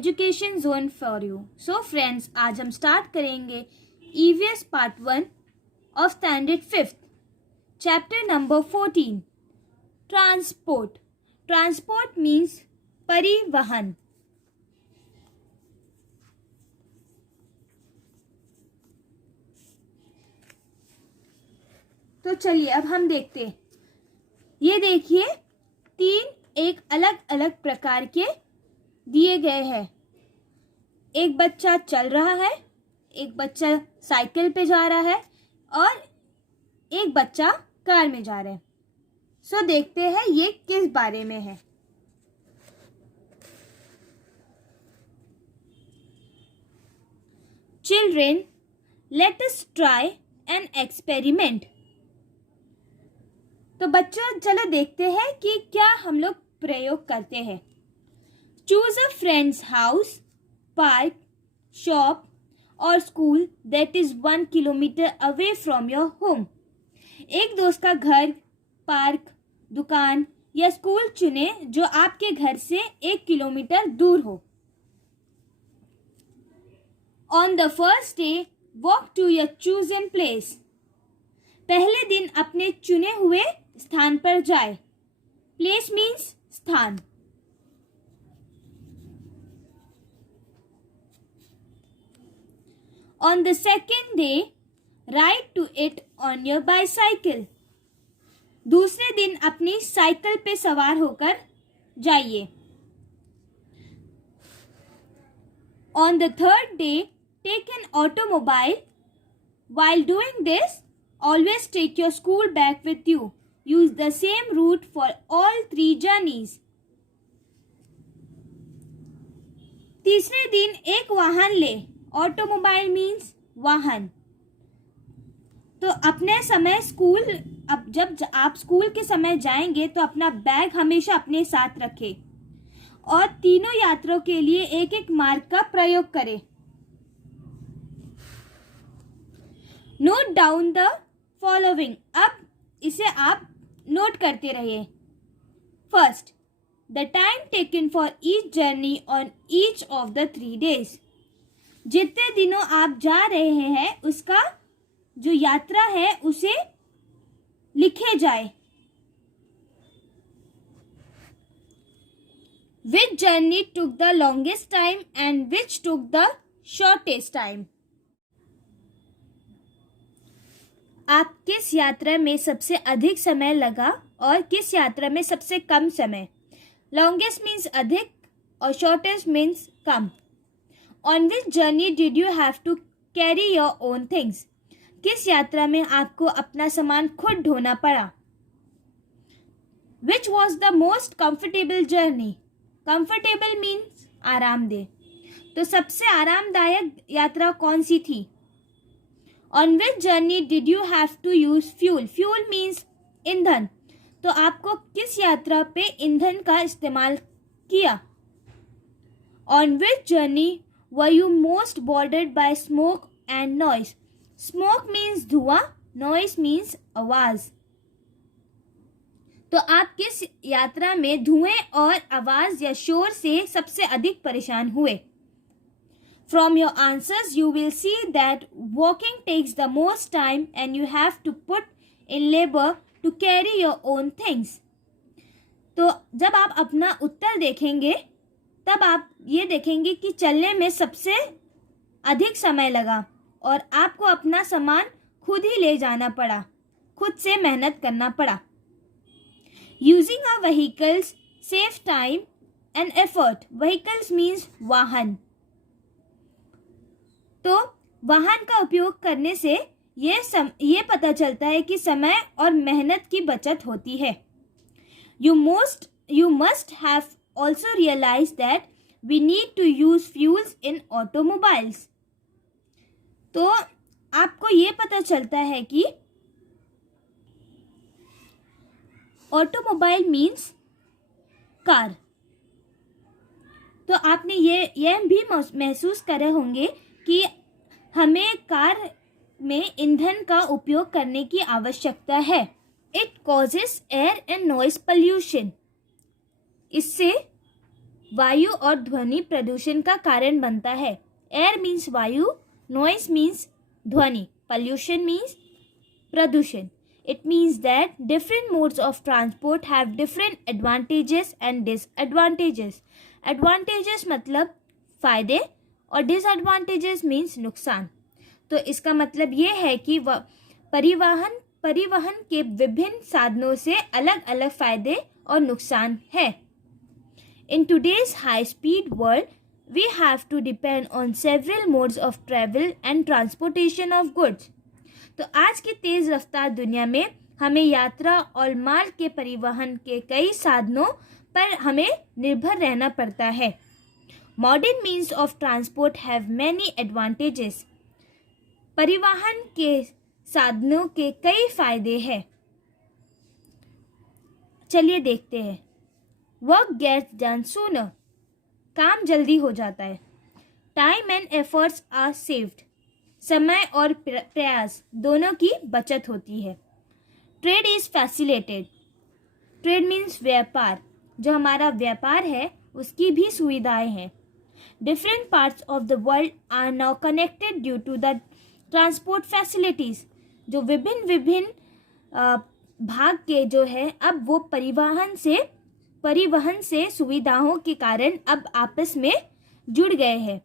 Education zone for you. So friends, आज हम start करेंगे EVS part 1 of standard 5th, chapter number 14, transport. Transport means परिवहन। तो चलिए अब हम देखते हैं। ये देखिए, 3 एक अलग अलग प्रकार के दिए गए हैं। एक बच्चा चल रहा है, एक बच्चा साइकिल पे जा रहा है और एक बच्चा कार में जा रहा है। सो देखते हैं ये किस बारे में है। Children, let us try an experiment. तो बच्चों, चलो देखते हैं कि क्या हम लोग प्रयोग करते हैं। Choose a friends house, park, shop और school that is 1 kilometre away from your home. एक दोस्त का घर, पार्क, दुकान या स्कूल चुने जो आपके घर से 1 किलोमीटर दूर हो। On the first day, walk to your chosen place. पहले दिन अपने चुने हुए स्थान पर जाए। प्लेस मीन्स स्थान। On the second day, ride to it on your bicycle. दूसरे दिन अपनी साइकिल पे सवार होकर जाइए। On the third day, take an automobile. While doing this, always take your school bag with you. Use the same route for all 3 journeys. तीसरे दिन एक वाहन ले। ऑटोमोबाइल मीन्स वाहन। तो अपने समय स्कूल, अब जब आप स्कूल के समय जाएंगे तो अपना बैग हमेशा अपने साथ रखें और तीनों यात्रियों के लिए एक एक मार्ग का प्रयोग करें। Note down the following. अब इसे आप नोट करते रहिए। First, the time taken for each journey on each of the 3 days। जितने दिनों आप जा रहे हैं उसका जो यात्रा है उसे लिखे जाए। Which journey took the longest time and which took the shortest time. आप किस यात्रा में सबसे अधिक समय लगा और किस यात्रा में सबसे कम समय। लॉन्गेस्ट मीन्स अधिक और शॉर्टेस्ट मीन्स कम। On which journey did you have to carry your own things. किस यात्रा में आपको अपना सामान खुद ढोना पड़ा। Which was the most comfortable journey. Comfortable means आरामदेह। तो सबसे आरामदायक यात्रा कौन सी थी। On which journey did you have to use fuel? Fuel means ईंधन। तो आपको किस यात्रा पे ईंधन का इस्तेमाल किया। On which journey were you most bothered by smoke and noise? Smoke means धुआं, noise means आवाज। तो आप किस यात्रा में धुएं और आवाज या शोर से सबसे अधिक परेशान हुए। From your answers, you will see that walking takes the most time and you have to put in labor to carry your own things. तो जब आप अपना उत्तर देखेंगे तब आप ये देखेंगे कि चलने में सबसे अधिक समय लगा और आपको अपना सामान खुद ही ले जाना पड़ा, खुद से मेहनत करना पड़ा। Using our vehicles save time and effort. Vehicles means वाहन। तो वाहन का उपयोग करने से ये पता चलता है कि समय और मेहनत की बचत होती है। You must have also realized that we need to use fuels in automobiles. तो आपको ये पता चलता है कि ऑटोमोबाइल मीन्स कार। तो आपने ये भी महसूस करे होंगे कि हमें कार में ईंधन का उपयोग करने की आवश्यकता है। It causes air and noise pollution. इससे वायु और ध्वनि प्रदूषण का कारण बनता है। एयर मीन्स वायु, नॉइस मीन्स ध्वनि, pollution means प्रदूषण. It means that different modes of transport have different advantages and disadvantages. Advantages मतलब फायदे और disadvantages means नुकसान. तो इसका मतलब ये है कि परिवहन के विभिन्न साधनों से अलग अलग फायदे और नुकसान है. In today's high-speed world, we have to depend on several modes of travel and transportation of goods. तो आज की तेज रफ्तार दुनिया में हमें यात्रा और माल के परिवहन के कई साधनों पर हमें निर्भर रहना पड़ता है. Modern means of transport have many advantages. परिवहन के साधनों के कई फायदे हैं. चलिए देखते हैं. Work gets done sooner. काम जल्दी हो जाता है. Time and efforts are saved. समय और प्रयास दोनों की बचत होती है. Trade is facilitated. Trade means व्यापार. जो हमारा व्यापार है उसकी भी सुविधाएं हैं. Different parts of the world are now connected due to the transport facilities. जो विभिन्न भाग के जो है अब वो परिवहन से सुविधाओं के कारण अब आपस में जुड़ गए हैं.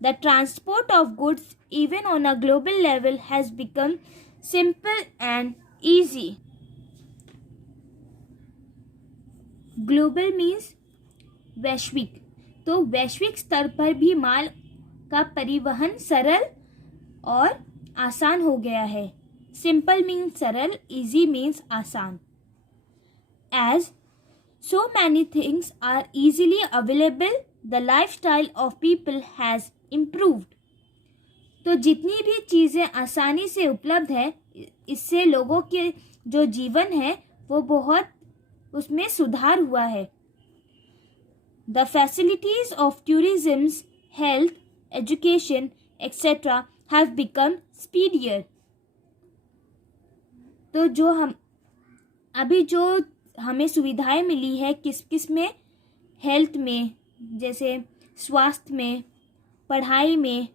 The transport of goods even on a global level has become simple and easy. Global means वैश्विक. तो वैश्विक स्तर पर भी माल का परिवहन सरल और आसान हो गया है. Simple means सरल, easy means आसान. As so many things are easily available, the lifestyle of people has improved. तो जितनी भी चीज़ें आसानी से उपलब्ध है इससे लोगों के जो जीवन है वो बहुत उसमें सुधार हुआ है. The facilities of tourism, health, education, etc. have become speedier. तो जो हमें सुविधाएं मिली है किस में, हेल्थ में, जैसे स्वास्थ्य में, पढ़ाई में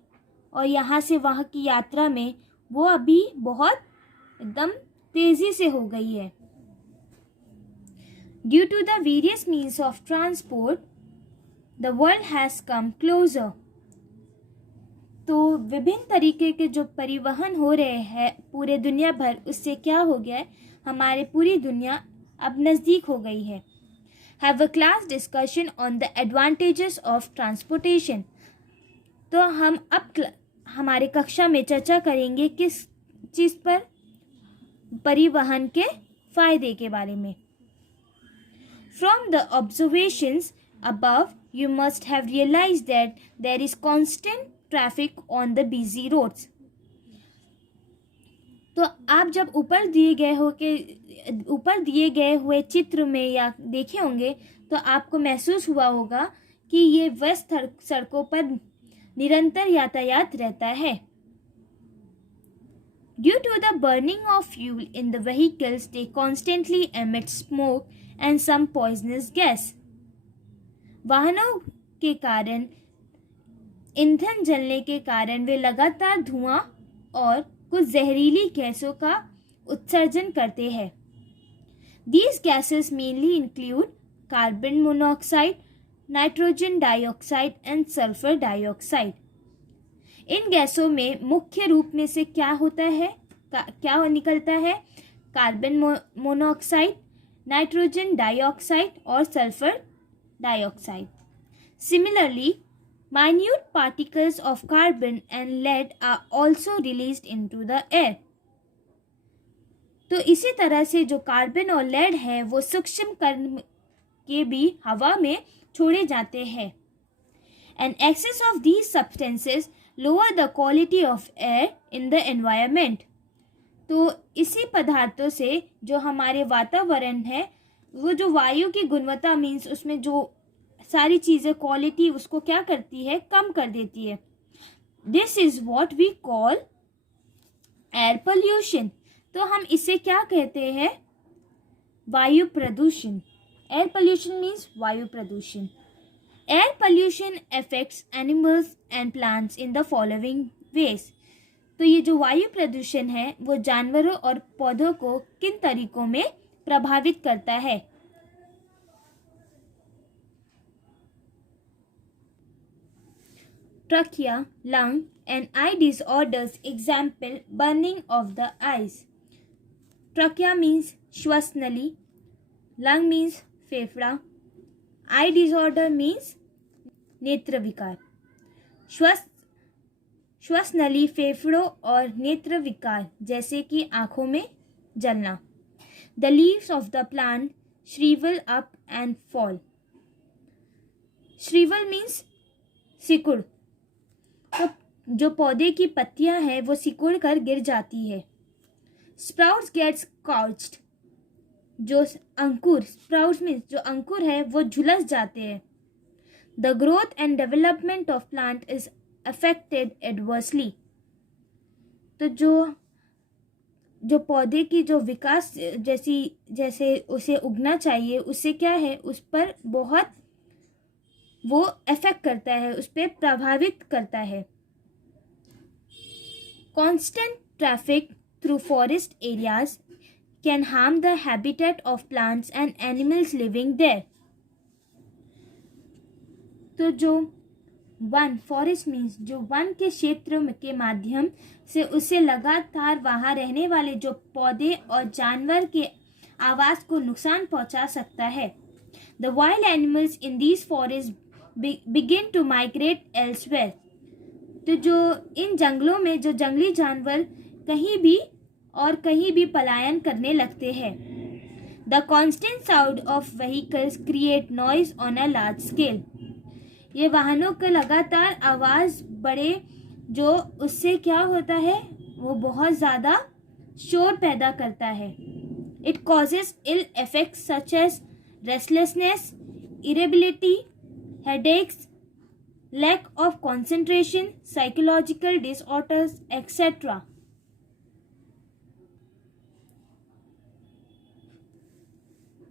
और यहाँ से वहाँ की यात्रा में, वो अभी बहुत एकदम तेज़ी से हो गई है. Due to the various means of transport, the world has come closer. तो विभिन्न तरीके के जो परिवहन हो रहे हैं पूरे दुनिया भर, उससे क्या हो गया है, हमारे पूरी दुनिया अब नज़दीक हो गई है. Have a class discussion on the advantages of transportation. तो हम अब हमारे कक्षा में चर्चा करेंगे किस चीज़ पर, परिवहन के फायदे के बारे में. From the observations above, you must have realized that there is constant traffic on the busy roads. तो आप जब ऊपर दिए गए हुए चित्र में या देखे होंगे तो आपको महसूस हुआ होगा कि ये व्यस्त सड़कों पर निरंतर यातायात रहता है. Due to the burning of fuel in the vehicles, they constantly emit smoke and some poisonous gas. वाहनों के कारण, ईंधन जलने के कारण वे लगातार धुआं और कुछ जहरीली गैसों का उत्सर्जन करते हैं. These gases mainly include carbon monoxide, nitrogen dioxide and sulphur dioxide. इन गैसों में मुख्य रूप में से क्या होता है, क्या निकलता है? कार्बन मोनोऑक्साइड, नाइट्रोजन डाइऑक्साइड और sulphur dioxide. Similarly, minute particles of carbon and lead are also released into the air. तो इसी तरह से जो कार्बन और लेड है वो सूक्ष्म कण के भी हवा में छोड़े जाते हैं. An excess of these substances lower the quality of air in the environment. तो इसी पदार्थों से जो हमारे वातावरण है वो जो वायु की गुणवत्ता मीन्स उसमें जो सारी चीज़ें क्वालिटी उसको क्या करती है, कम कर देती है. This is what we call air pollution. तो हम इसे क्या कहते हैं? वायु प्रदूषण. एयर पोल्यूशन मीन्स वायु प्रदूषण. Air pollution affects animals and plants in the following veg. तो ये जो वायु प्रदूषण है वो जानवरों और पौधों को किन तरीकों में प्रभावित करता है? Trachea, lung and I disorders, example burning of the eyes. Trachea means श्वास नली, लंग मीन्स फेफड़ा, आई डिसऑर्डर मीन्स नेत्र विकार। श्वास नली, फेफड़ों और नेत्र विकार जैसे कि आंखों में जलना। The leaves of the plant shrivel up and fall. Shrivel means सिकुड़, तो जो पौधे की पत्तियां हैं वो सिकुड़ कर गिर जाती है। स्प्राउट्स गेट्स काउच्ड, जो अंकुर, स्प्राउट्स मीन्स जो अंकुर है वो झुलस जाते हैं। The growth and development of plant is affected adversely, तो जो पौधे की जो विकास जैसे उसे उगना चाहिए उससे क्या है, उस पर बहुत वो अफेक्ट करता है, उस पर प्रभावित करता है। Constant traffic through forest areas can harm the habitat of plants and animals living there. तो जो वन, फॉरेस्ट मीन्स जो वन के क्षेत्र के माध्यम से उसे लगातार वहाँ रहने वाले जो पौधे और जानवर के आवास को नुकसान पहुँचा सकता है। The wild animals in these forest begin to migrate elsewhere, तो जो इन जंगलों में जो जंगली जानवर कहीं भी पलायन करने लगते हैं। The constant sound of vehicles create noise on a large scale, ये वाहनों का लगातार आवाज़ बढ़े जो उससे क्या होता है, वो बहुत ज़्यादा शोर पैदा करता है। It causes ill effects such as restlessness, irritability, headaches, lack of concentration, psychological disorders etcetera.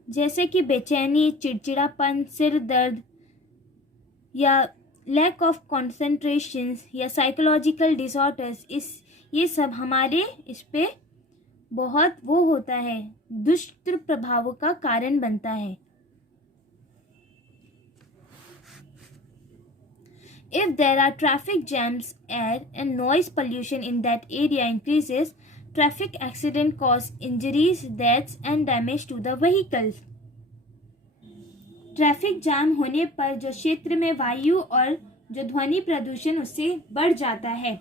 जैसे कि बेचैनी, चिड़चिड़ापन, सिर दर्द या लैक ऑफ कंसंट्रेशन या साइकोलॉजिकल डिसऑर्डर्स, ये सब हमारे इस पे बहुत वो होता है, दुष्ट प्रभावों का कारण बनता है। If there are traffic jams, air and noise pollution in that area increases, traffic accident cause injuries, deaths and damage to the vehicles. Traffic jam होने पर जो क्षेत्र में वायु और जो ध्वनि प्रदूषण उससे बढ़ जाता है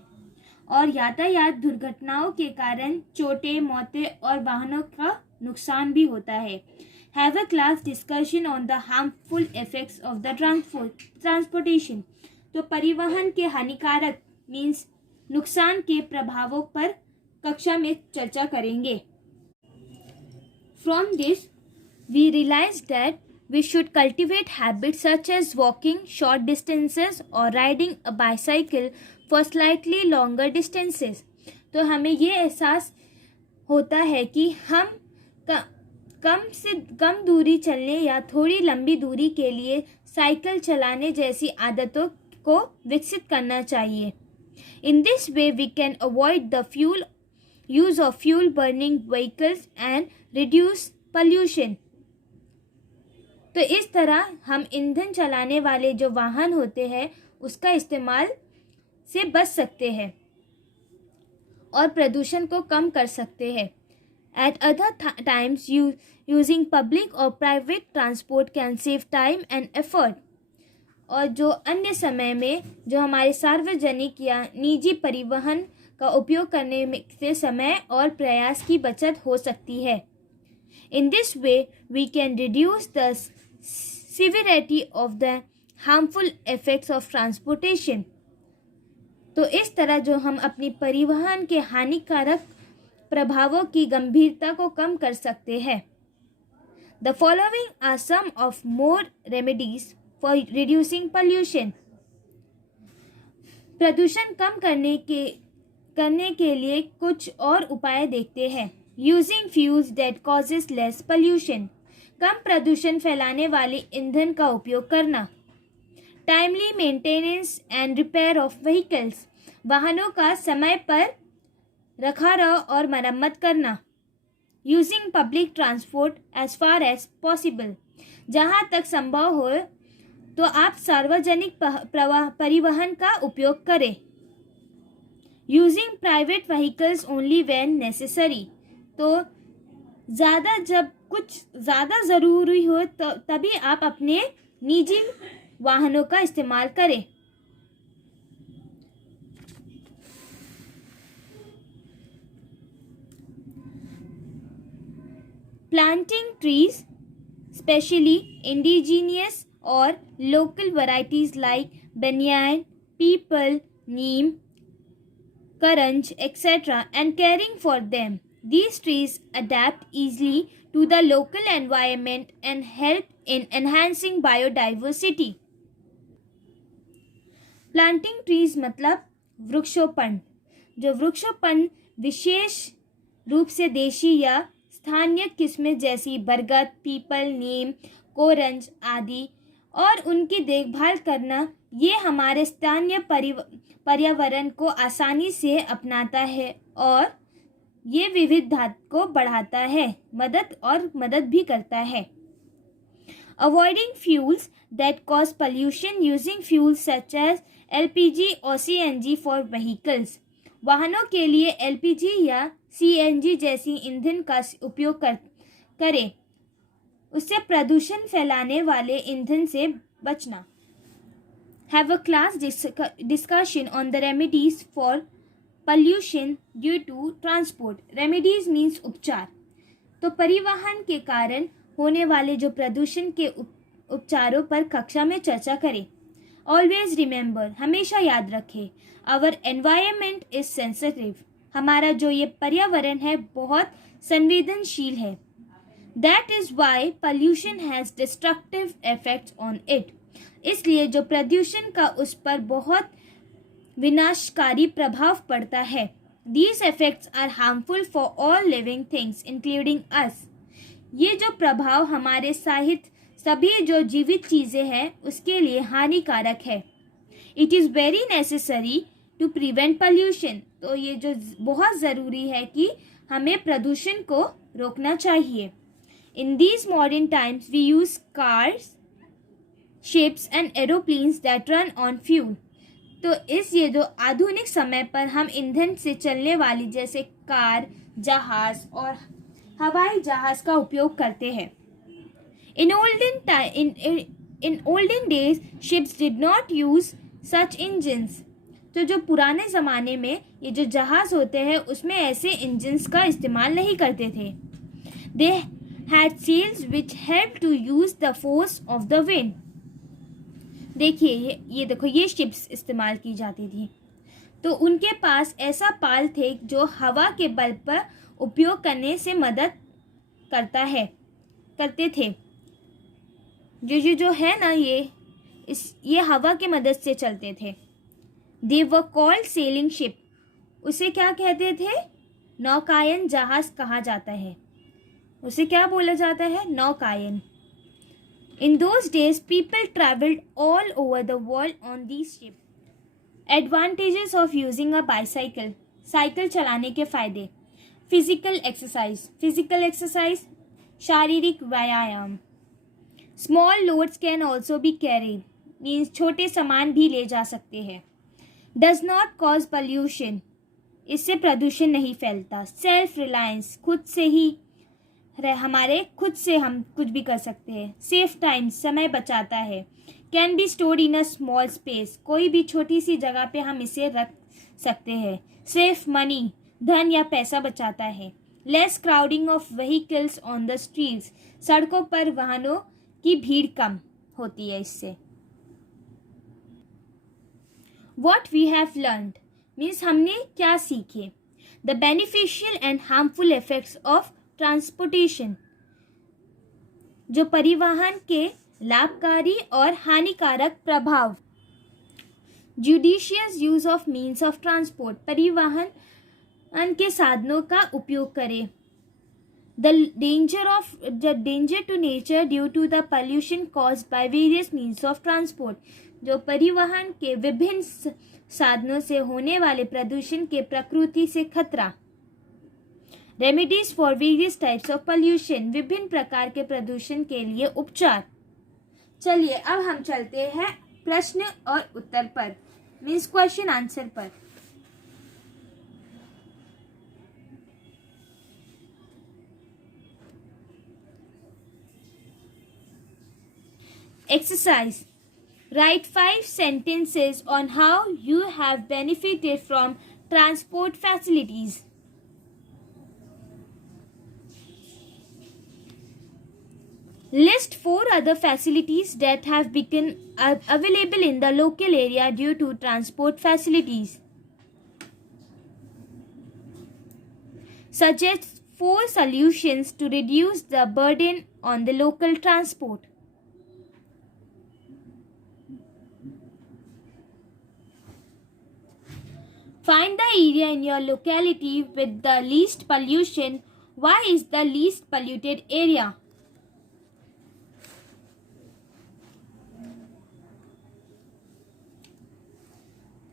और यातायात दुर्घटनाओं के कारण चोटें, मौतें और वाहनों का नुकसान भी होता है। Have a class discussion on the harmful effects of the transportation. तो परिवहन के हानिकारक मीन्स नुकसान के प्रभावों पर कक्षा में चर्चा करेंगे। From this, we realized that we should cultivate habits such as walking short distances or riding a bicycle for slightly longer distances. तो हमें ये एहसास होता है कि हम कम से कम दूरी चलने या थोड़ी लंबी दूरी के लिए साइकिल चलाने जैसी आदतों को विकसित करना चाहिए। In this way, we can avoid the use of fuel burning vehicles and reduce pollution. तो इस तरह हम ईंधन चलाने वाले जो वाहन होते हैं उसका इस्तेमाल से बच सकते हैं और प्रदूषण को कम कर सकते हैं। At other times, using public or private transport can save time and effort. और जो अन्य समय में जो हमारे सार्वजनिक या निजी परिवहन का उपयोग करने से समय और प्रयास की बचत हो सकती है। In this way, we can reduce the severity of the harmful effects of transportation. तो इस तरह जो हम अपनी परिवहन के हानिकारक प्रभावों की गंभीरता को कम कर सकते हैं। The following are some of more remedies for reducing pollution. प्रदूषण कम करने के लिए कुछ और उपाय देखते हैं। Using fuels that causes less pollution. कम प्रदूषण फैलाने वाले ईंधन का उपयोग करना। Timely maintenance and repair of vehicles, वाहनों का समय पर रखरखाव और मरम्मत करना। Using public transport as far as possible, जहाँ तक संभव हो तो आप सार्वजनिक परिवहन का उपयोग करें। Using private vehicles only when necessary, तो जब कुछ ज़्यादा ज़रूरी हो तो तभी आप अपने निजी वाहनों का इस्तेमाल करें। प्लांटिंग ट्रीज, स्पेशली इंडिजीनियस और local varieties like banyan, people, Neem, Karanj, etc. and caring for them. These trees adapt easily to the local environment and help in enhancing biodiversity. Planting trees मतलब वृक्षोपण। जो वृक्षोपण विशेष रूप से देशी या स्थानीय किस्में जैसी बरगद, पीपल, नीम, कोरंज आदि और उनकी देखभाल करना, ये हमारे स्थानीय पर्यावरण को आसानी से अपनाता है और ये विविधता को बढ़ाता है, मदद भी करता है। Avoiding fuels that cause pollution, using fuels such as LPG or CNG for vehicles. वाहनों के लिए LPG या CNG जैसी ईंधन का उपयोग करें, उससे प्रदूषण फैलाने वाले ईंधन से बचना। Have a class discussion on the remedies for pollution due to transport. Remedies means उपचार। तो परिवहन के कारण होने वाले जो प्रदूषण के उपचारों पर कक्षा में चर्चा करें। Always remember, हमेशा याद रखें, our environment is sensitive. हमारा जो ये पर्यावरण है बहुत संवेदनशील है। That is why pollution has destructive effects on it. इसलिए जो प्रदूषण का उस पर बहुत विनाशकारी प्रभाव पड़ता है। These effects are harmful for all living things, including us. ये जो प्रभाव हमारे सहित सभी जो जीवित चीज़ें हैं उसके लिए हानिकारक है। It is very necessary to prevent pollution. तो ये जो बहुत ज़रूरी है कि हमें प्रदूषण को रोकना चाहिए। In these modern times, we use cars, ships and aeroplanes that run on fuel. तो इस ये जो आधुनिक समय पर हम ईंधन से चलने वाली जैसे कार, जहाज और हवाई जहाज का उपयोग करते हैं। In olden days, ships did not use such engines. तो जो पुराने ज़माने में ये जो जहाज होते हैं उसमें ऐसे इंजन्स का इस्तेमाल नहीं करते थे। They had sails which helped to use the force of the wind. देखिए ये देखो ये शिप्स इस्तेमाल की जाती थी। तो उनके पास ऐसा पाल थे जो हवा के बल पर उपयोग करने से मदद करते थे। जो है ना ये हवा की मदद से चलते थे। They were called sailing ship. उसे क्या कहते थे? नौकायन जहाज कहा जाता है। उसे क्या बोला जाता है? नौकायन। In those days, people traveled all over the world on these ships. Advantages of using a bicycle. Cycle चलाने के फायदे। Physical exercise, शारीरिक व्यायाम। Small loads can also be carried. Means छोटे सामान भी ले जा सकते हैं। Does not cause pollution. इससे प्रदूषण नहीं फैलता। Self reliance, खुद से हम कुछ भी कर सकते हैं। Save time, समय बचाता है। Can be stored in a small space, कोई भी छोटी सी जगह पे हम इसे रख सकते हैं। Save money, धन या पैसा बचाता है। Less crowding of vehicles on the streets, सड़कों पर वाहनों की भीड़ कम होती है इससे। What we have learned means हमने क्या सीखे। The beneficial and harmful effects of transportation, जो परिवहन के लाभकारी और हानिकारक प्रभाव। Judicious use of means of transport, परिवहन के साधनों का उपयोग करें। The danger to nature due to the pollution caused by various means of transport, जो परिवहन के विभिन्न साधनों से होने वाले प्रदूषण के प्रकृति से खतरा। Remedies for various types of pollution, विभिन्न प्रकार के प्रदूषण के लिए उपचार। चलिए अब हम चलते हैं प्रश्न और उत्तर पर, मीन्स क्वेश्चन आंसर पर। Exercise. Write 5 sentences on how you have benefited from transport facilities. List 4 other facilities that have become available in the local area due to transport facilities. Suggest 4 solutions to reduce the burden on the local transport. Find the area in your locality with the least pollution. Why is the least polluted area?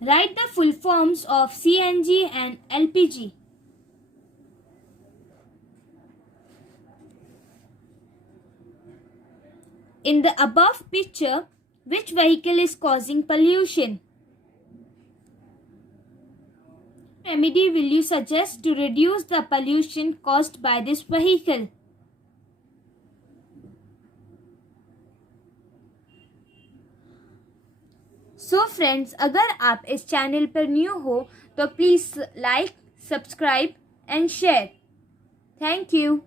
Write the full forms of CNG and LPG. In the above picture, which vehicle is causing pollution? Remedy will you suggest to reduce the pollution caused by this vehicle? So friends, अगर आप इस channel पर new हो तो please like, subscribe and share. Thank you.